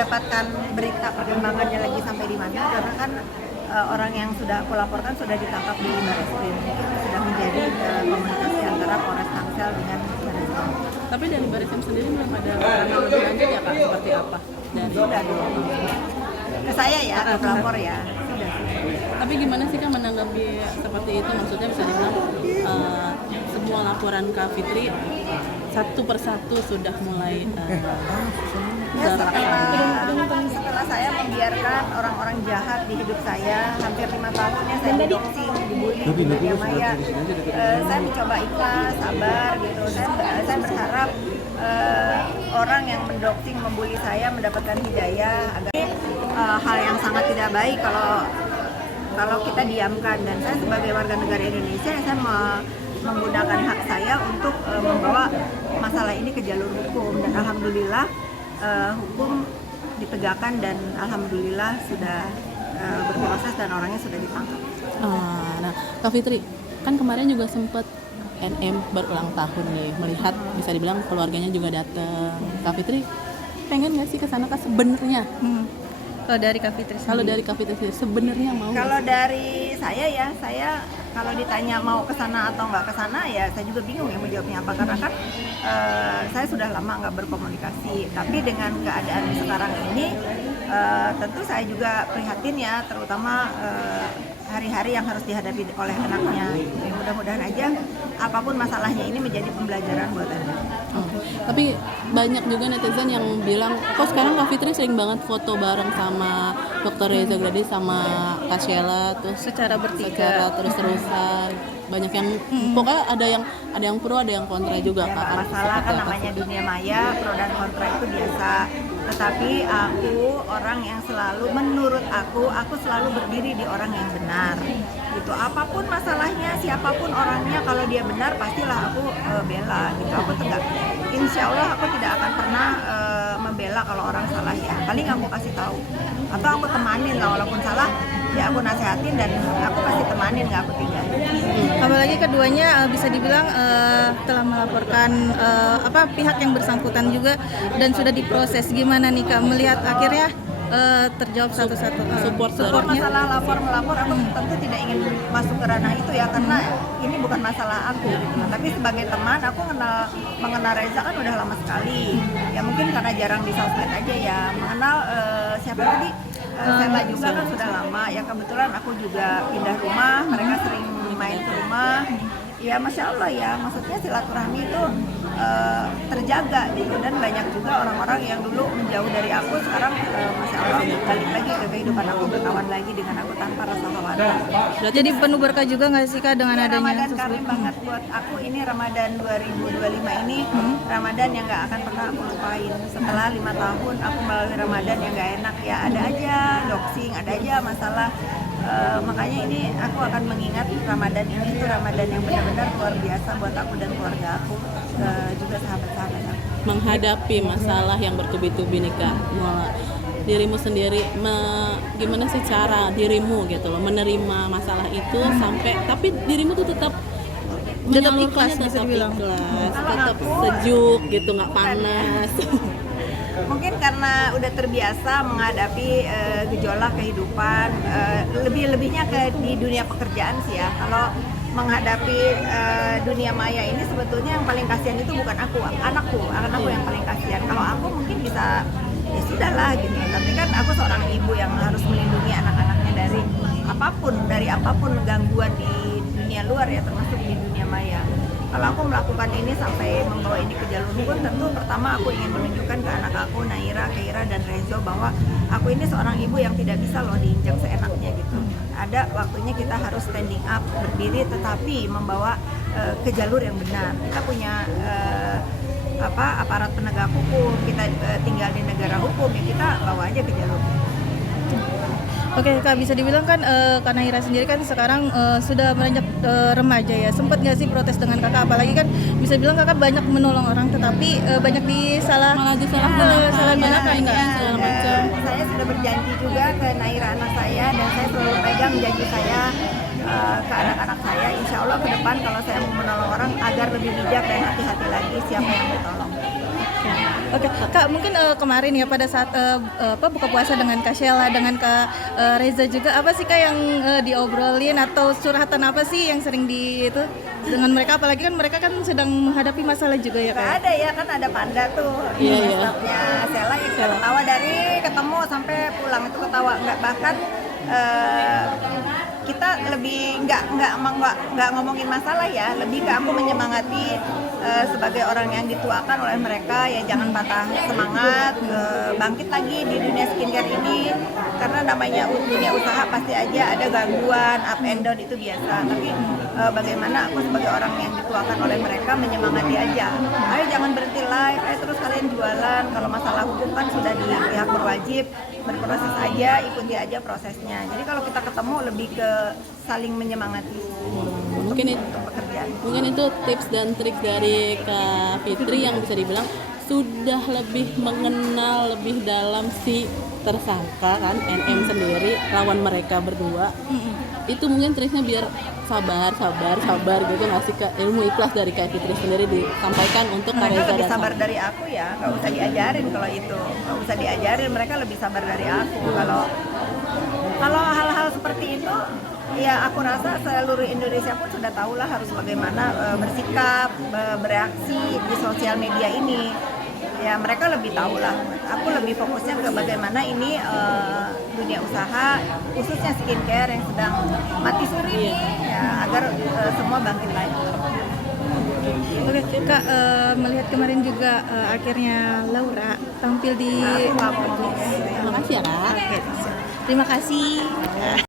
mendapatkan berita perkembangannya lagi sampai di mana, karena kan orang yang sudah aku laporkan sudah ditangkap di Barreskrim. Itu sudah menjadi komunikasi antara Polres Tangsel dengan Barreskrim. Tapi dari Barreskrim sendiri belum ada langkah lebih lanjut ya Kak, seperti apa? Sudah dong. Ke saya ya, ke pelapor ya. Sudah. Tapi gimana sih Kak menanggapi seperti itu? Maksudnya bisa dibilang semua laporan Kak Fitri satu persatu sudah mulai Ya, setelah saya membiarkan orang-orang jahat di hidup saya, hampir 5 tahun ya saya didoxing, dibully di dunia maya. Saya mencoba ikhlas, sabar gitu. Saya berharap orang yang mendoxing, membuli saya mendapatkan hidayah. Agar hal yang sangat tidak baik kalau kita diamkan. Dan saya sebagai warga negara Indonesia, saya menggunakan hak saya untuk membawa masalah ini ke jalur hukum. Dan alhamdulillah hukum ditegakkan dan alhamdulillah sudah berproses dan orangnya sudah ditangkap. Nah, Kak Fitri, kan kemarin juga sempat NM berulang tahun nih, melihat bisa dibilang keluarganya juga datang. Kak Fitri pengen nggak sih ke sana Kak sebenarnya? Kalau dari Kak Fitri Kalau dari Kak Fitri sendiri sebenarnya mau? Kalau dari saya ya, saya kalau ditanya mau ke sana atau nggak ke sana ya saya juga bingung ya mau jawabnya apa, karena kan saya sudah lama nggak berkomunikasi. Tapi dengan keadaan sekarang ini tentu saya juga prihatin ya, terutama hari-hari yang harus dihadapi oleh anaknya. Ya, mudah-mudahan aja apapun masalahnya ini menjadi pembelajaran buat anda. Tapi banyak juga netizen yang bilang, kok sekarang Kak Fitri sering banget foto bareng sama Dr. Reza Gradi sama Kak Sheila, terus secara bertiga, terus-terusan. Banyak yang pokoknya ada yang pro, ada yang kontra juga Ya, Kak. nggak masalah kan, namanya dunia maya, pro dan kontra itu biasa. Tetapi aku orang yang selalu, menurut aku selalu berdiri di orang yang benar. Gitu. Apapun masalahnya, siapapun orangnya, kalau dia benar pastilah aku bela. Gitu. Aku tegak. Insya Allah aku tidak akan pernah membela kalau orang salah ya. Paling aku kasih tahu atau aku temanin lah, walaupun salah ya aku nasehatin dan aku pasti temanin, nggak aku tinggalin. apalagi keduanya bisa dibilang telah melaporkan pihak yang bersangkutan juga dan sudah diproses. Gimana nih Kak melihat akhirnya terjawab satu-satu supportnya? Masalah lapor-melapor, aku tentu tidak ingin masuk ke ranah itu ya, karena ini bukan masalah aku gitu. Tapi sebagai teman, aku mengenal Reza kan udah lama sekali. Ya mungkin karena jarang di sosmed aja ya. Mengenal siapa tadi? Sela juga kan sudah lama. Ya kebetulan aku juga pindah rumah, mereka sering main ke rumah. Ya Masya Allah ya, maksudnya silaturahmi itu terjaga gitu. Dan banyak juga orang-orang yang dulu menjauh dari aku, sekarang Masya Allah balik lagi ke kehidupan aku, berkawan lagi dengan aku tanpa rasa khawatir. Jadi penuh berkah juga nggak sih Kak dengan Ya, adanya Ramadan karim banget buat aku. Ini Ramadan 2025 ini Ramadan yang gak akan pernah aku lupain. Setelah 5 tahun aku melalui Ramadan yang gak enak ya, ada aja doxing, ada aja masalah. Makanya ini aku akan mengingat Ramadan ini tuh Ramadan yang benar-benar luar biasa buat aku dan keluarga aku, juga sahabat-sahabat aku. Menghadapi masalah yang bertubi-tubi nih Kak, dirimu sendiri gimana sih cara dirimu gitu loh menerima masalah itu sampai, tapi dirimu tuh tetap ikhlas, bisa tetap dibilang. ikhlas, Kalau tetap aku, sejuk gitu, nggak panas. Mungkin karena udah terbiasa menghadapi gejolak kehidupan, lebih-lebihnya di dunia pekerjaan sih ya. Kalau menghadapi dunia maya ini sebetulnya yang paling kasihan itu bukan aku, anakku yang paling kasihan. Kalau aku mungkin bisa ya sudahlah gitu. Tapi kan aku seorang ibu yang harus melindungi anak-anaknya dari apapun gangguan di dunia luar ya, termasuk di dunia maya. Kalau aku melakukan ini sampai membawa ini ke jalur hukum, tentu pertama aku ingin menunjukkan ke anak aku, Naira, Keira, dan Renzo, bahwa aku ini seorang ibu yang tidak bisa loh diinjak seenaknya gitu. Ada waktunya kita harus standing up, berdiri, tetapi membawa ke jalur yang benar. Kita punya aparat penegak hukum, kita tinggal di negara hukum, ya kita bawa aja ke jalur. Oke Kak, bisa dibilang kan Kak Naira sendiri kan sekarang sudah beranjak remaja ya. Sempat nggak sih protes dengan Kakak? Apalagi kan bisa bilang Kakak banyak menolong orang, tetapi banyak Malah disalahgunakan enggak? segala macam. Saya sudah berjanji juga ke Naira anak saya, dan saya selalu pegang janji saya ke anak-anak saya. Insya Allah ke depan kalau saya mau menolong orang, agar lebih bijak dan hati-hati lagi siapa yang bertolong. Oke, Kak, mungkin kemarin ya pada saat buka puasa dengan Kak Sheila, dengan Kak Reza juga, apa sih Kak yang diobrolin atau curhatan apa sih yang sering di itu dengan mereka, apalagi kan mereka kan sedang menghadapi masalah juga ya Nggak Kak? ada ya, kan ada Panda tuh. Iya, iya. Staffnya Sheila itu ketawa dari ketemu sampai pulang itu ketawa, nggak bahkan kita lebih nggak ngomongin masalah ya, lebih ke aku menyemangati sebagai orang yang dituakan oleh mereka ya, jangan patah semangat, bangkit lagi di dunia skincare ini, karena namanya dunia usaha pasti aja ada gangguan, up and down, itu biasa. Tapi bagaimana aku sebagai orang yang dituakan oleh mereka menyemangati aja, ayo jangan berhenti live, ayo terus kalian jualan, kalau masalah hukum kan sudah di pihak berwajib, berproses aja, ikuti aja prosesnya. Jadi kalau kita ketemu lebih ke saling menyemangati Mungkin itu, untuk pekerjaan. mungkin itu tips dan trik dari Kak Fitri yang bisa dibilang sudah lebih mengenal lebih dalam si tersangka kan, NM sendiri, lawan mereka berdua. Itu mungkin triknya biar sabar gitu, ngasih ke ilmu ikhlas dari Kak Fitri sendiri disampaikan untuk Kak Mereka Reza lebih dan sabar dari aku ya, nggak usah diajarin kalau itu, nggak usah diajarin, mereka lebih sabar dari aku. Kalau hal-hal seperti itu, ya aku rasa seluruh Indonesia pun sudah tahulah harus bagaimana bersikap, bereaksi di sosial media ini. Ya mereka lebih tahulah. Aku lebih fokusnya ke bagaimana ini dunia usaha, khususnya skincare yang sedang mati suri nih, ya agar semua bangkit lagi. Oke, Kak, melihat kemarin juga akhirnya Laura tampil di. Aku nggak mau ngomong ya. Terima kasih ya Kak. Oke, terima kasih.